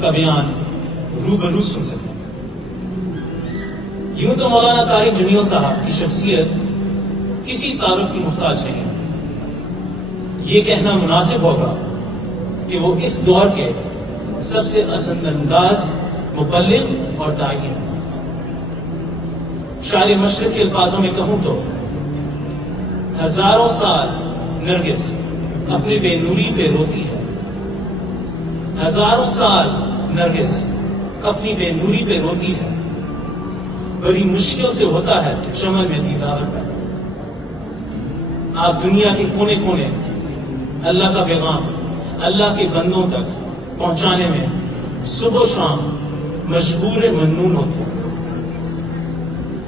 کا بیان روبرو سن سکیں۔ یوں تو مولانا طارق جمیل صاحب کی شخصیت کسی تعارف کی محتاج نہیں ہے۔ یہ کہنا مناسب ہوگا کہ وہ اس دور کے سب سے اثر انداز مبلغ اور داعی ہیں۔ شاعر مشرق کے الفاظوں میں کہوں تو ہزاروں سال نرگس اپنی بے نوری پہ روتی ہے، ہزاروں سال نرگس اپنی بے نوری پہ روتی ہے، بڑی مشکل سے ہوتا ہے چمن میں دیدار پیدا۔ آپ دنیا کے کونے کونے اللہ کا پیغام اللہ کے بندوں تک پہنچانے میں صبح و شام مجبور ممنون ہوتے ہیں۔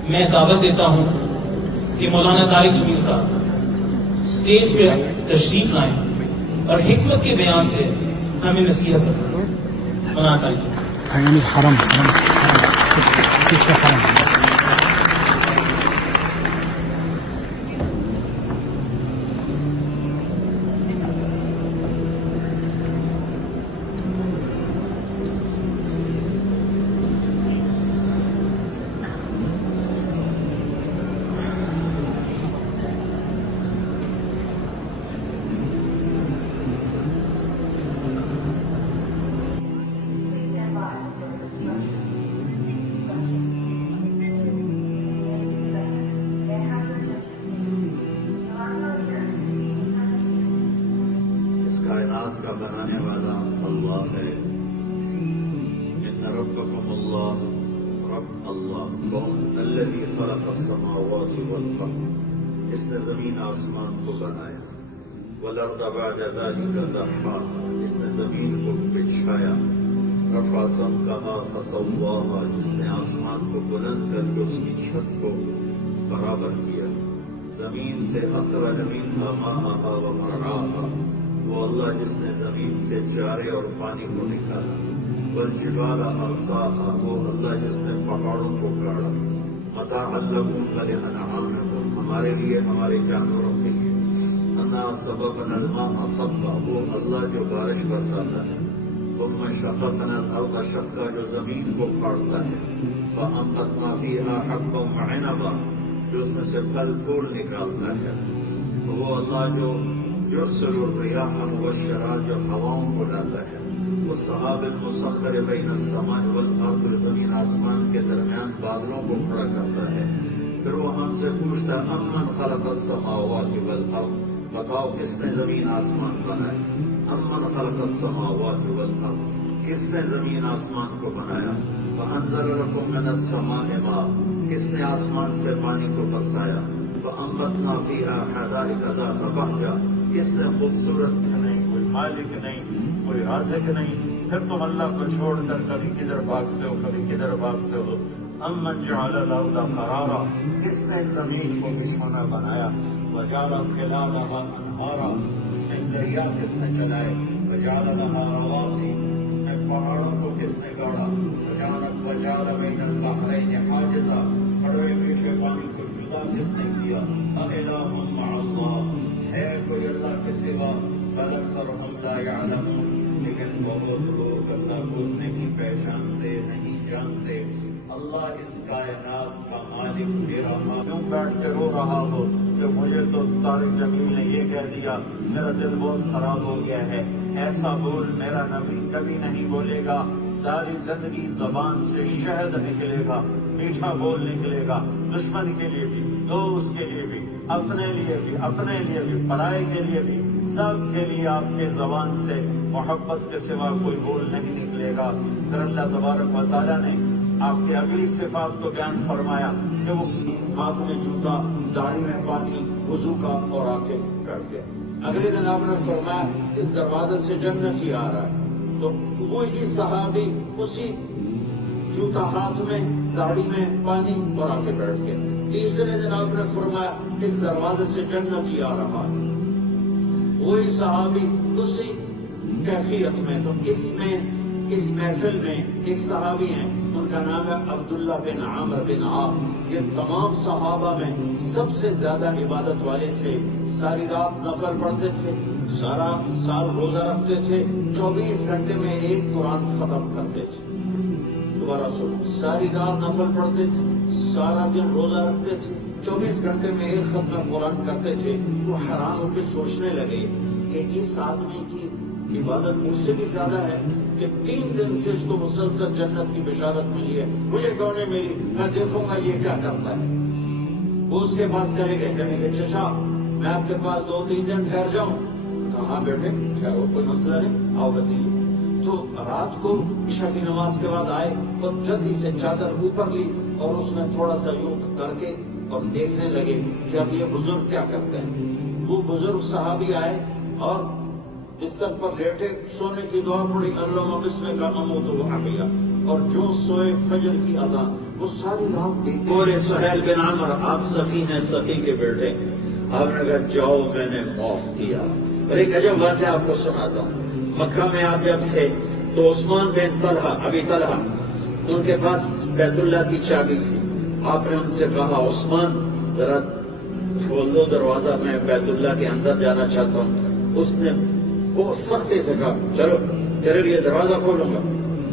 میں دعوت دیتا ہوں کہ مولانا طارق جمیل صاحب اسٹیج پہ تشریف لائیں اور حکمت کے بیان سے ہمیں نصیحت کریں۔ مولانا طارق جمیل حرم کائنات کا بنانے والا اللہ ہے۔ ان ربکم اللہ رب اللہ کون الذی خلق السماوات والارض، اس نے زمین آسمان کو بنایا، والارض بعد ذلک دحاها، اس نے زمین کو بچھایا، رفع سمکها فسواها، جس نے آسمان کو بلند کر کے اس کی چھت کو برابر کیا، زمین سے اخرج منها ماءها ومرعاها، وہ اللہ جس نے زمین سے چارے اور پانی کو نکالا، والجبال ارساها، وہ اللہ جس نے پہاڑوں کو گاڑا، متاعا لکم ولانعامکم، ہمارے لیے ہمارے جانوروں کے لیے، انا سببنا الماء صبا، وہ اللہ جو بارش برساتا ہے، ثم شققنا الارض شقا، جو زمین کو پھاڑتا ہے، فانبتنا فیها حبا وعنبا، جو اس میں سے پھل پھول نکالتا ہے، وہ اللہ جو یرسل الریاح مبشرات، جو ہواؤں کو لاتا ہے، والسحاب المسخر بین السماء والارض، زمین آسمان کے درمیان بادلوں کو کھڑا کرتا ہے۔ پھر وہ ہم سے پوچھتا امن خلق السماوات والارض، بتاؤ کس نے زمین آسمان بنائے، امن خلق السماوات والارض، کس نے زمین آسمان کو بنایا، وانزل لکم من السماء ماء، کس نے آسمان سے پانی کو برسایا، فانبتنا فیہا حدائق ذات بہجہ، اس نے خوبصورت نہیں، کوئی مالک نہیں، کوئی رازق نہیں، پھر تم اللہ کو چھوڑ کر کبھی کدھر بھاگتے ہو، کبھی کدھر بھاگتے ہو۔ امن جعل الارض قرارا، کس نے زمین کو بچھونا بنایا، وجعل خلالها انہارا، اس میں دریا کس نے چلائے، وجعل لها رواسی، اس میں پہاڑوں کو کس نے گاڑا، وجعل بین البحرین حاجزا، کڑوے میٹھے پانی کو جدا کس نے کیا، اِلٰہ مع اللہ، ہے کوئی اللہ کے سوا، بل اکثرهم لا يعلمون، لیکن بہت لوگ اللہ کو نہیں پہچانتے، نہیں جانتے۔ اللہ اس کائنات کا مالک میرا کیوں بیٹھ کے رو رہا ہو کہ مجھے تو طارق جمیل نے یہ کہہ دیا، میرا دل بہت خراب ہو گیا ہے، ایسا بول میرا نبی کبھی نہیں بولے گا، ساری زندگی زبان سے شہد نکلے گا، میٹھا بول نکلے گا، دشمن کے لیے بھی، دوست کے لیے بھی، اپنے لیے بھی، پرائے کے لیے بھی، سب کے لیے آپ کے زبان سے محبت کے سوا کوئی بول نہیں نکلے گا۔ پھر اللہ تبارک و تعالیٰ نے آپ کی اگلی صفات کو بیان فرمایا کہ وہ ہاتھ میں جوتا، داڑھی میں پانی، وضو کا، اور آ کے بیٹھ گیا۔ اگلے دن آپ نے فرمایا اس دروازے سے جنتی آ رہا ہے، تو وہی صحابی اسی جوتا ہاتھ میں، داڑھی میں پانی، اور آ کے بیٹھ گیا۔ تیسرے دن آپ نے فرمایا اس دروازے سے جنتی آ رہا ہے، وہی صحابی اسی کیفیت میں۔ تو اس محفل میں ایک صحابی ہیں، ان کا نام ہے عبداللہ بن عامر بن عاص۔ یہ تمام صحابہ میں سب سے زیادہ عبادت والے تھے، ساری رات نفل پڑھتے تھے، سارا سال روزہ رکھتے تھے، 24 گھنٹے میں ایک قرآن ختم کرتے تھے۔ دوبارہ سنو، ساری رات نفل پڑھتے تھے، سارا دن روزہ رکھتے تھے، 24 گھنٹے میں ایک ختم قرآن کرتے تھے۔ وہ حیران ہو کے سوچنے لگے کہ اس آدمی کی عبادت مجھ سے بھی زیادہ ہے کہ 3 دن سے اس کو مسلسل جنت کی بشارت ملی ہے، مجھے کیوں نہیں ملی؟ میں دیکھوں گا یہ کیا کرتا ہے۔ وہ اس کے پاس چلے گئے، کہنے لگے چچا میں آپ کے پاس 2-3 دن ٹھہر جاؤں؟ کہاں بیٹھے ٹھہرو، کوئی مسئلہ نہیں، آؤ بتائیے۔ تو رات کو عشاء کی نماز کے بعد آئے اور جلدی سے چادر اوپر لی اور اس میں تھوڑا سا یوں کر کے اور دیکھنے لگے کہ اب یہ بزرگ کیا کرتے ہیں۔ وہ بزرگ صحابی آئے اور بستر پر لیٹے، سونے کی دعا پڑی، اللہم بسمک اموت و احیا، اور جو سوئے فجر کی اذان۔ وہ ساری رات دیکھتے۔ اور سہیل بن عمر، آپ سخی ہیں، سخی کے بیٹے، آپ نے کہا جاؤ میں نے معاف کیا۔ اور ایک عجب بات ہے آپ کو سناتا ہوں، مکہ میں آپ جب تھے تو عثمان بن طلحہ، ابی طلحہ، ان کے پاس بیت اللہ کی چابی تھی۔ آپ نے ان سے کہا عثمان ذرا کھول دو دروازہ، میں بیت اللہ کے اندر جانا چاہتا ہوں۔ اس نے بہت سختی سے کہا چلو تیرے لیے دروازہ کھولوں گا،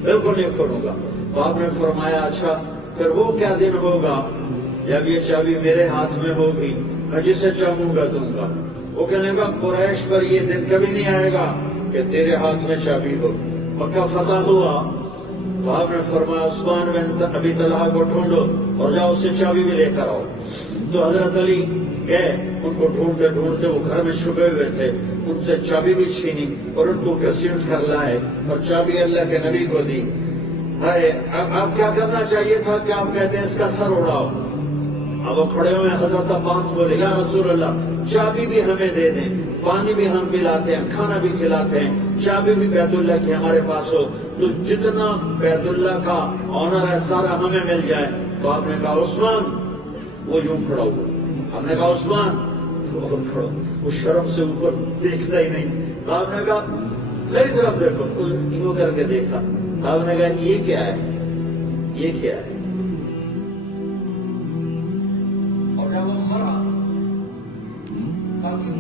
بالکل نہیں کھولوں گا۔ تو آپ نے فرمایا اچھا پھر وہ کیا دن ہوگا جب یہ چابی میرے ہاتھ میں ہوگی، میں جسے چاہوں گا دوں گا۔ وہ کہنے لگا قریش پر یہ دن کبھی نہیں آئے گا کہ تیرے ہاتھ میں چابی ہو۔ مکہ فتح ہوا تو آپ نے فرمایا عثمان بن ابی طلحہ کو ڈھونڈو اور جاؤ اسے چابی بھی لے کر آؤ۔ تو حضرت علی گئے، ان کو ڈھونڈتے ڈھونڈتے، وہ گھر میں چھپے ہوئے تھے، ان سے چابی بھی چھینی اور ان کو گھسیٹ کر لائے اور چابی اللہ کے نبی کو دی۔ اب کیا کرنا چاہیے تھا کہ آپ کہتے ہیں اس کا سر اڑاؤ۔ اب وہ کھڑے ہوئے حضرت عباس بولے یا رسول اللہ چابی بھی ہمیں دے دیں، پانی بھی ہم پلاتے ہیں، کھانا بھی کھلاتے ہیں، چابی بھی بیت اللہ کی ہمارے پاس ہو تو جتنا بیت اللہ کا آنر ہے سارا ہمیں مل جائے۔ تو آپ نے کہا عثمان، وہ یوں کھڑا ہوا، ہم نے کہا عثمان اور کھڑا، وہ شرم سے اوپر دیکھتا ہی نہیں۔ تو آپ نے کہا میری طرف دیکھو، یوں کر کے دیکھا۔ تو آپ نے کہا یہ کیا ہے، یہ کیا ہے؟ اور جب وہ مرا باقی